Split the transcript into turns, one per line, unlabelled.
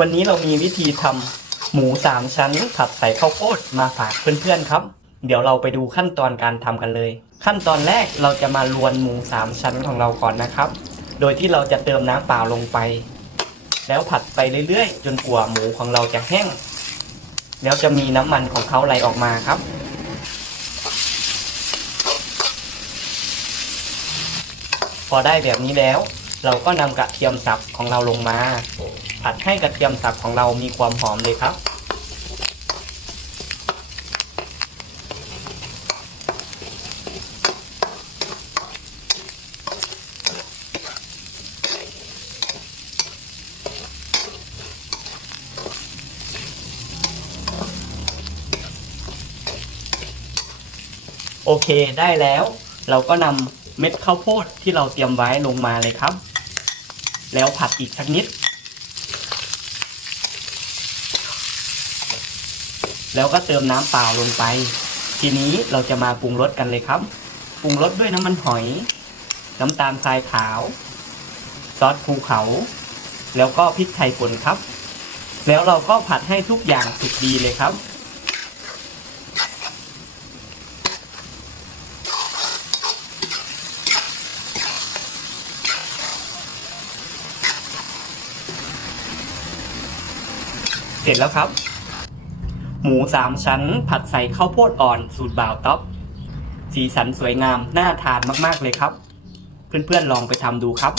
วันนี้เรามีวิธีทำหมูสามชั้นผัดใส่ข้าวโพดมาฝากเพื่อนๆครับ เดี๋ยวเราไปดูขั้นตอนการทำกันเลย ขั้นตอนแรกเราจะมาลวนหมูสามชั้นของเราก่อนนะครับ โดยที่เราจะเติมน้ำเปล่าลงไป แล้วผัดไปเรื่อยๆ จนกว่าหมูของเราจะแห้ง แล้วจะมีน้ำมันของเขาไหลออกมาครับพอได้แบบนี้แล้ว เราก็นำกระเทียมสับของเราลงมา ผัดให้กระเทียมสับของเรามีความหอมเลยครับ โอเคได้แล้ว เราก็นำเม็ดข้าวโพดที่เราเตรียมไว้ลงมาเลยครับ แล้วผัดอีกสักนิด แล้วก็เติมน้ำเปล่าลงไป ทีนี้เราจะมาปรุงรสกันเลยครับ ปรุงรสด้วยน้ำมันหอย น้ำตาลทรายขาว ซอสภูเขา แล้วก็พริกไทยป่นครับ แล้วเราก็ผัดให้ทุกอย่างสุกดีเลยครับเสร็จแล้วครับ หมูสามชั้น ผัดใส่ข้าวโพดอ่อนสูตรบ่าวต๊อปสีสันสวยงาม น่าทานมากๆเลยครับ เพื่อนๆลองไปทำดูครับ